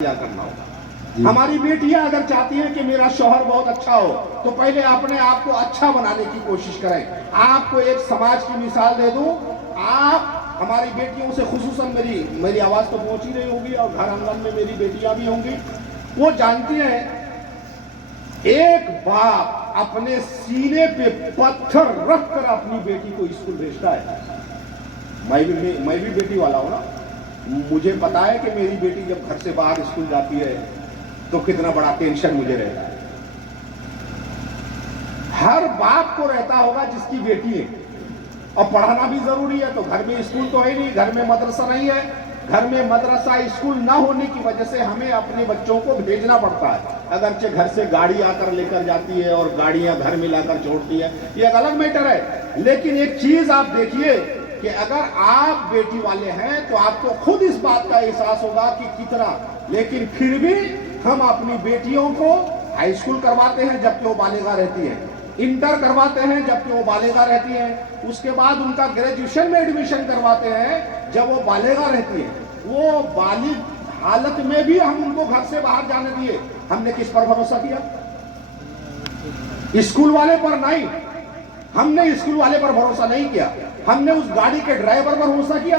کرنا ہوگا۔ ہماری بیٹیاں اگر چاہتی ہیں کہ میرا شوہر بہت اچھا ہو تو پہلے اپنے آپ کو اچھا بنانے کی کوشش کریں۔ آپ کو ایک سماج کی مثال دے دوں، آپ ہماری بیٹیوں سے خصوصاً میری آواز تو پہنچ ہی رہی ہوگی اور گھر آنگن میں میری بیٹیاں بھی ہوں گی، وہ جانتی ہیں ایک باپ اپنے سینے پہ پتھر رکھ کر اپنی بیٹی کو اسکول بھیجتا ہے۔ میں بھی بیٹی والا ہوں نا، مجھے پتا ہے کہ میری بیٹی جب گھر سے باہر اسکول جاتی ہے تو کتنا بڑا ٹینشن مجھے رہتا ہے۔ ہر باپ کو رہتا ہوگا جس کی بیٹی ہے، اور پڑھانا بھی ضروری ہے، تو گھر میں اسکول تو ہے نہیں، گھر میں مدرسہ نہیں ہے، گھر میں مدرسہ اسکول نہ ہونے کی وجہ سے ہمیں اپنے بچوں کو بھیجنا پڑتا ہے۔ اگرچہ گھر سے گاڑی آ کر لے کر جاتی ہے اور گاڑیاں گھر میں لا کر چھوڑتی ہے، یہ ایک الگ میٹر ہے، لیکن ایک چیز آپ دیکھیے کہ اگر آپ بیٹی والے ہیں تو آپ کو خود اس بات کا احساس ہوگا کہ کتنا، لیکن پھر بھی ہم اپنی بیٹیوں کو ہائی اسکول کرواتے ہیں جبکہ وہ بالغہ رہتی ہیں، انٹر کرواتے ہیں جبکہ وہ بالغہ رہتی ہیں، اس کے بعد ان کا گریجویشن میں ایڈمیشن کرواتے ہیں جب وہ بالغہ رہتی ہیں۔ وہ بالغ حالت میں بھی ہم ان کو گھر سے باہر جانے دیے، ہم نے کس پر بھروسہ کیا؟ اسکول والے پر نہیں، ہم نے اسکول والے پر بھروسہ نہیں کیا، ہم نے اس گاڑی کے ڈرائیور پر بھروسہ کیا؟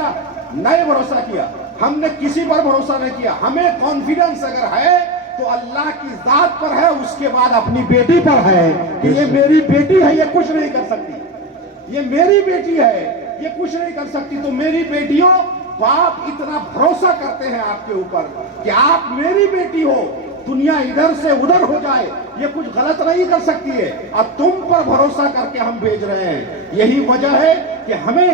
نہیں بھروسہ کیا، ہم نے کسی پر بھروسہ نہیں کیا۔ ہمیں کانفیڈنس اگر ہے تو اللہ کی ذات پر ہے، اس کے بعد اپنی بیٹی پر ہے کہ یہ میری بیٹی ہے، یہ کچھ نہیں کر سکتی، یہ میری بیٹی ہے، یہ کچھ نہیں کر سکتی۔ تو میری بیٹیوں، باپ اتنا بھروسہ کرتے ہیں آپ کے اوپر کہ آپ میری بیٹی ہو، دنیا ادھر سے ادھر ہو جائے یہ کچھ غلط نہیں کر سکتی ہے، اور تم پر بھروسہ کر کے ہم بھیج رہے ہیں۔ یہی وجہ ہے کہ ہمیں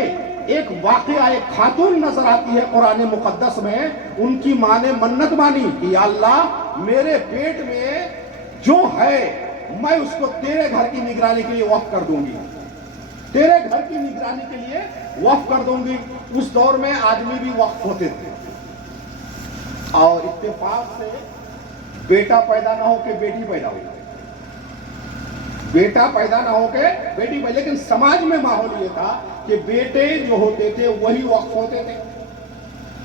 ایک واقعہ، ایک خاتون نظر آتی ہے قرآن مقدس میں، ان کی ماں نے منت مانی کہ یا اللہ میرے پیٹ میں جو ہے میں اس کو تیرے گھر کی نگرانی کے لیے وقف کر دوں گی، تیرے گھر کی نگرانی کے لیے وقف کر دوں گی۔ اس دور میں آدمی بھی وقف ہوتے تھے، اور اتفاق سے بیٹا پیدا نہ ہو کے بیٹی پیدا ہوئی، بیٹا پیدا نہ ہو کے بیٹی پیدا، لیکن سماج میں ماحول یہ تھا کہ بیٹے جو ہوتے تھے وہی وقف ہوتے تھے،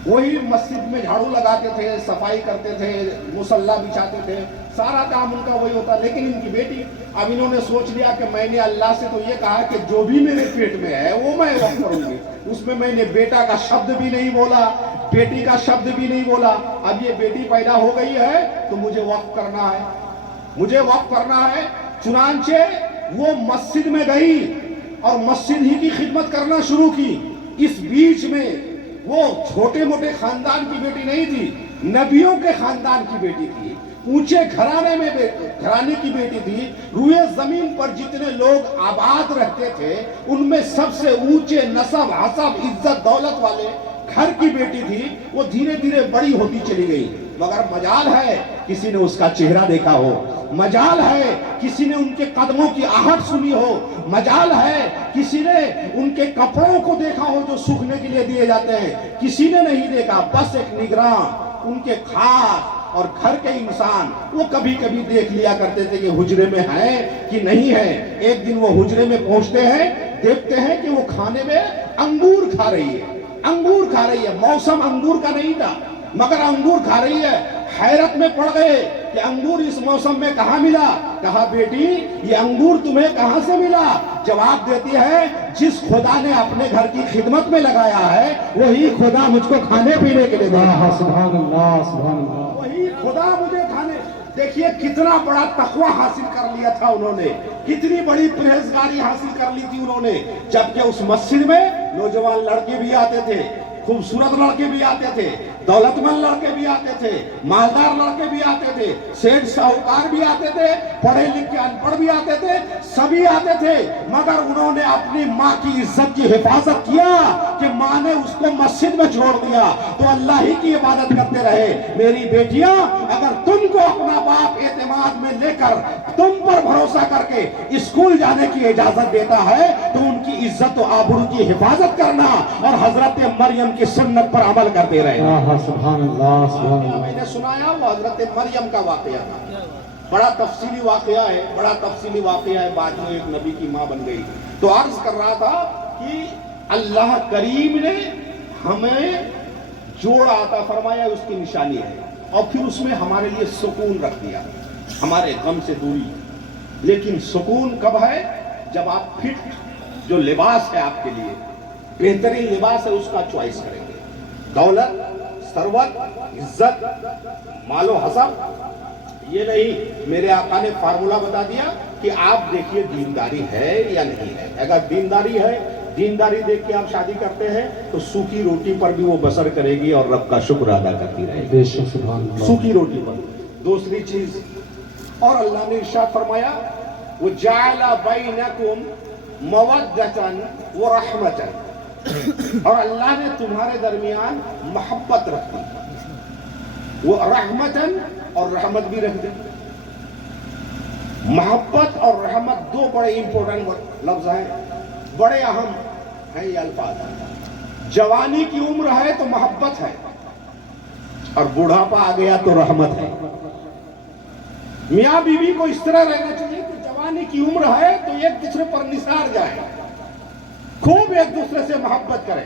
وہی مسجد میں جھاڑو لگاتے تھے، صفائی کرتے تھے، مصلی بچھاتے تھے، سارا کام ان کا وہی ہوتا۔ لیکن ان کی بیٹی، اب انہوں نے سوچ لیا کہ میں نے اللہ سے تو یہ کہا کہ جو بھی میرے پیٹ میں ہے وہ میں وقف کروں گی، اس میں نے بیٹا کا شبد بھی نہیں بولا، بیٹی کا شبد بھی نہیں بولا۔ اب یہ بیٹی پیدا ہو گئی ہے تو مجھے وقف کرنا ہے، مجھے وقف کرنا ہے۔ چنانچہ وہ مسجد میں گئی اور مسجد ہی کی خدمت کرنا شروع کی۔ اس بیچ میں وہ چھوٹے موٹے خاندان کی بیٹی نہیں تھی، نبیوں کے خاندان کی بیٹی تھی، اونچے گھرانے کی بیٹی تھی۔ روئے زمین پر جتنے لوگ آباد رہتے تھے ان میں سب سے اونچے نسب، حسب، عزت، دولت والے گھر کی بیٹی تھی۔ وہ دھیرے دھیرے بڑی ہوتی چلی گئی، مگر مجال ہے کسی نے اس کا چہرہ دیکھا ہو، مجال ہے کسی نے ان کے قدموں کی آہٹ سنی ہو، مجال ہے کسی نے ان کے کپڑوں کو دیکھا ہو جو سوکھنے کے لیے دیے جاتے ہیں، کسی نے نہیں دیکھا۔ بس ایک نگراں، ان کے خاص اور گھر کے انسان وہ کبھی کبھی دیکھ لیا کرتے تھے کہ حجرے میں ہے کہ نہیں ہے۔ ایک دن وہ حجرے میں پہنچتے ہیں، دیکھتے ہیں کہ وہ کھانے میں انگور کھا رہی ہے، انگور کھا رہی ہے۔ موسم انگور کا نہیں تھا مگر انگور کھا رہی ہے۔ حیرت میں پڑ گئے کہ انگور اس موسم میں کہاں ملا؟ کہا بیٹی یہ انگور تمہیں کہاں سے ملا؟ جواب دیتی ہے جس خدا نے اپنے گھر کی خدمت میں لگایا ہے وہی خدا مجھ کو کھانے پینے کے لیے دے رہا ہے۔ سبحان اللہ، سبحان اللہ۔ وہی خدا مجھے کھانے، دیکھیے کتنا بڑا تقوی حاصل کر لیا تھا انہوں نے، کتنی بڑی پرہیزگاری حاصل کر لی تھی انہوں نے۔ جبکہ اس مسجد میں نوجوان لڑکے بھی آتے تھے، خوبصورت لڑکے بھی آتے تھے، دولت مند لڑکے بھی آتے تھے، مالدار لڑکے بھی آتے تھے، سیٹھ ساہوکار بھی آتے تھے، پڑھے لکھے ان پڑھ بھی آتے تھے، سبھی آتے تھے، مگر انہوں نے اپنی ماں کی عزت کی حفاظت کیا کہ ماں نے اس کو مسجد میں چھوڑ دیا تو اللہ ہی کی عبادت کرتے رہے۔ میری بیٹیاں، اگر تم کو اپنا باپ اعتماد میں لے کر تم پر بھروسہ کر کے اسکول جانے کی اجازت دیتا ہے تو ان کی عزت و آبرو کی حفاظت کرنا اور حضرت مریم کی سنت پر عمل کرتے رہے۔ سبحان اللہ، سبحان اللہ۔ میں نے سنایا وہ حضرت مریم کا واقعہ تھا، بڑا تفصیلی واقعہ ہے، بڑا تفصیلی واقعہ ہے۔ بعد میں ایک نبی کی ماں بن گئی۔ تو عرض کر رہا تھا کہ اللہ کریم نے ہمیں جوڑ عطا فرمایا، اس کی نشانی ہے اور پھر اس میں ہمارے لیے سکون رکھ دیا, ہمارے غم سے دوری. لیکن سکون کب ہے؟ جب آپ فٹ جو لباس ہے آپ کے لیے بہترین لباس ہے اس کا چوائس کریں گے. دولت, ثروت, عزت, مال و حسب یہ نہیں. میرے آقا نے فارمولا بتا دیا کہ آپ دیکھیے دینداری ہے یا نہیں ہے. اگر دینداری ہے, دینداری دیکھ کے آپ شادی کرتے ہیں تو سوکھی روٹی پر بھی وہ بسر کرے گی اور رب کا شکر ادا کرتی رہے گی. بے شک سبحان اللہ. سوکھی روٹی پر. دوسری چیز, اور اللہ نے ارشاد فرمایا وَجَعَلَ بَيْنَكُمْ مَوَدَّةً وَرَحْمَةً, اور اللہ نے تمہارے درمیان محبت رکھ دی. وہ رحمتاً اور رحمت بھی رکھ دی. محبت اور رحمت دو بڑے امپورٹنٹ لفظ ہیں, بڑے اہم ہیں یہ الفاظ. جوانی کی عمر ہے تو محبت ہے, اور بڑھاپا آ گیا تو رحمت ہے. میاں بیوی کو اس طرح رہنا چاہیے کہ جوانی کی عمر ہے تو ایک دوسرے پر نثار جائے, خوب ایک دوسرے سے محبت کریں,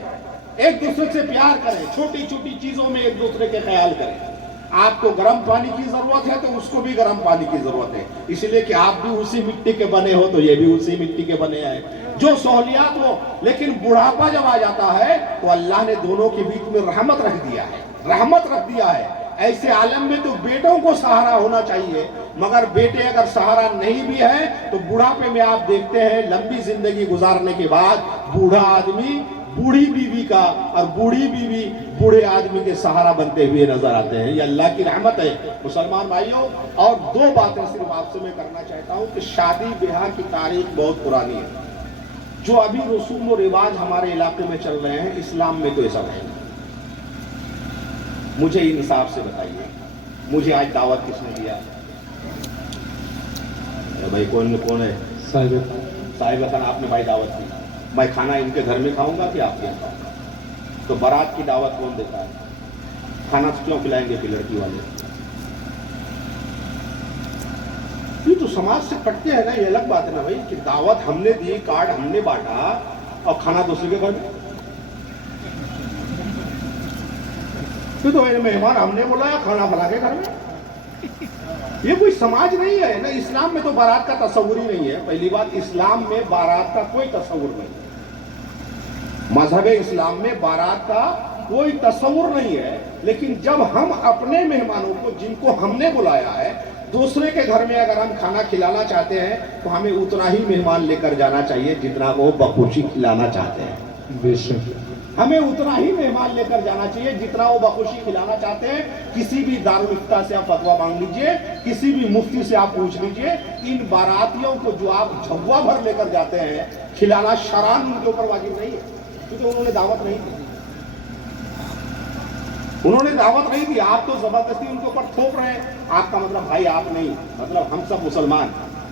ایک دوسرے سے پیار کریں, چھوٹی چھوٹی چیزوں میں ایک دوسرے کے خیال کریں. آپ کو گرم پانی کی ضرورت ہے تو اس کو بھی گرم پانی کی ضرورت ہے, اس لیے کہ آپ بھی اسی مٹی کے بنے ہو تو یہ بھی اسی مٹی کے بنے ہیں. جو سہولیات ہو. لیکن بڑھاپا جب آ جاتا ہے تو اللہ نے دونوں کے بیچ میں رحمت رکھ دیا ہے, رحمت رکھ دیا ہے. ایسے عالم میں تو بیٹوں کو سہارا ہونا چاہیے, مگر بیٹے اگر سہارا نہیں بھی ہے تو بڑھاپے میں آپ دیکھتے ہیں لمبی زندگی گزارنے کے بعد بوڑھا آدمی بوڑھی بیوی کا اور بوڑھی بیوی بوڑھے آدمی کے سہارا بنتے ہوئے نظر آتے ہیں. یہ اللہ کی رحمت ہے. مسلمان بھائیوں, اور دو باتیں صرف آپ سے میں کرنا چاہتا ہوں کہ شادی بیاہ کی تاریخ بہت پرانی ہے. جو ابھی رسوم و رواج ہمارے علاقے میں چل رہے ہیں اسلام میں تو ایسا نہیں. مجھے انصاف سے بتائیے, مجھے آج دعوت کس نے دیا؟ بھائی کون ہے؟ صاحب خان. آپ نے بھائی دعوت دی, میں کھانا ان کے گھر میں کھاؤں گا کہ آپ کے یہاں کھاؤں گا؟ تو بارات کی دعوت کون دیتا ہے؟ کھانا کیوں کھلائیں گے پھر لڑکی والے؟ یہ تو سماج سے کٹتے ہیں نا, یہ الگ بات ہے نا بھائی کہ دعوت ہم نے دی, کارڈ ہم نے بانٹا اور کھانا دوسرے کے گھر میں. تو مہمان ہم نے بولا کھانا بنا کے گھر میں. یہ کوئی سماج نہیں ہے نا. اسلام میں تو بارات کا تصور ہی نہیں ہے. پہلی بات, اسلام میں بارات کا کوئی تصور نہیں. مذہب اسلام میں بارات کا کوئی تصور نہیں ہے. لیکن جب ہم اپنے مہمانوں کو جن کو ہم نے بلایا ہے دوسرے کے گھر میں اگر ہم کھانا کھلانا چاہتے ہیں تو ہمیں اتنا ہی مہمان لے کر جانا چاہیے جتنا وہ بخوشی کھلانا چاہتے ہیں. بے شک ہمیں اتنا ہی مہمان لے کر جانا چاہیے جتنا وہ بخوشی کھلانا چاہتے ہیں. کسی بھی دارالفتہ سے آپ فتویٰ مانگ لیجئے, کسی بھی مفتی سے آپ پوچھ لیجئے, ان باراتیوں کو جو آپ جھگوا بھر لے کر جاتے ہیں کھلانا شران ان کے اوپر واجب نہیں ہے, کیونکہ انہوں نے دعوت نہیں دی. انہوں نے دعوت نہیں دی, آپ تو زبردستی ان کے اوپر تھوپ رہے ہیں. آپ کا مطلب بھائی آپ نہیں, مطلب ہم سب مسلمان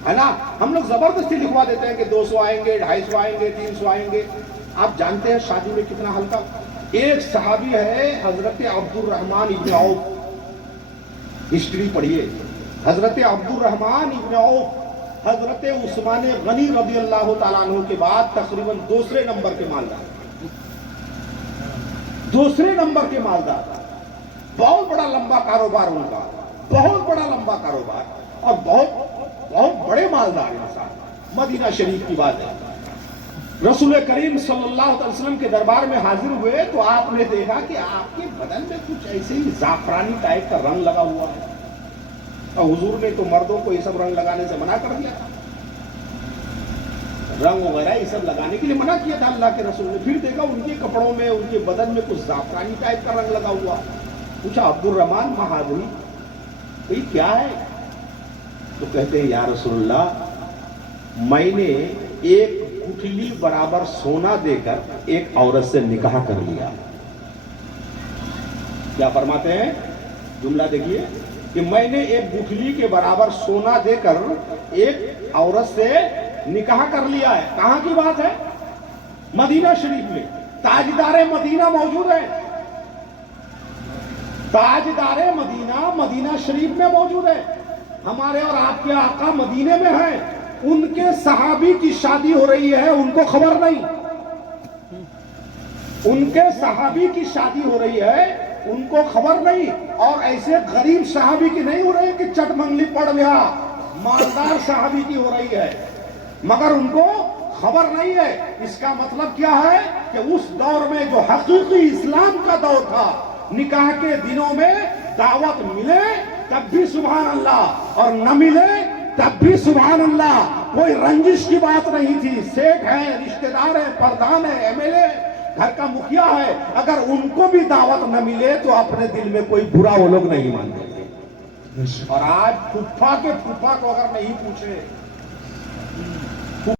ہے نا. ہم لوگ زبردستی لکھوا دیتے ہیں کہ 200 آئیں گے, 250 آئیں گے, 300 آئیں گے. آپ جانتے ہیں شادی میں کتنا ہلکا. ایک صحابی ہے حضرت عبد الرحمن ابن عوف, ہسٹری پڑھیے. حضرت عبد الرحمن ابن عوف حضرت عثمان غنی رضی اللہ تعالیٰ عنہ کے بعد تقریباً دوسرے نمبر کے مالدار, دوسرے نمبر کے مالدار. بہت بڑا لمبا کاروبار ان کا, بہت بڑا لمبا کاروبار, اور بہت بڑے مالدار انسان. مدینہ شریف کی بات ہے. رسول کریم صلی اللہ علیہ وسلم کے دربار میں حاضر ہوئے تو آپ نے دیکھا کہ آپ کے بدن میں کچھ ایسے ہی زعفرانی ٹائپ کا رنگ لگا ہوا ہے, اور حضور نے تو مردوں کو یہ سب رنگ لگانے سے منع کر دیا تھا. رنگ وغیرہ یہ سب لگانے کے لیے منع کیا تھا اللہ کے رسول نے. پھر دیکھا ان کے کپڑوں میں, ان کے بدن میں کچھ زعفرانی ٹائپ کا رنگ لگا ہوا. پوچھا عبد الرحمن مہاجری یہ کیا ہے؟ تو کہتے ہیں یا رسول اللہ میں نے ایک گٹھلی برابر سونا دے کر ایک عورت سے نکاح کر لیا. کیا فرماتے ہیں؟ جملہ دیکھیے کہ میں نے ایک گٹھلی کے برابر سونا دے کر ایک عورت سے نکاح کر لیا ہے. کہاں کی بات ہے؟ مدینہ شریف میں. تاجدار مدینہ موجود ہے, تاجدار مدینہ مدینہ شریف میں موجود ہے. ہمارے اور آپ کے آقا مدینے میں ہیں, ان کے صحابی کی شادی ہو رہی ہے, ان کو خبر نہیں. ان کے صحابی کی شادی ہو رہی ہے, ان کو خبر نہیں. اور ایسے غریب صحابی کی نہیں ہو رہی کہ چٹ منگلی پڑ گیا, مالدار صحابی کی ہو رہی ہے, مگر ان کو خبر نہیں ہے. اس کا مطلب کیا ہے کہ اس دور میں جو حقیقی اسلام کا دور تھا, نکاح کے دنوں میں دعوت ملے تب بھی سبحان اللہ اور نہ ملے تب بھی سبحان اللہ. کوئی رنجش کی بات نہیں تھی. سیٹھ ہے, رشتہ دار ہے, پردھان ہے, ایم ایل اے, گھر کا مکھیا ہے, اگر ان کو بھی دعوت نہ ملے تو اپنے دل میں کوئی برا وہ لوگ نہیں مانتے. اور آج پھپھا کے پھپھا کو اگر نہیں پوچھے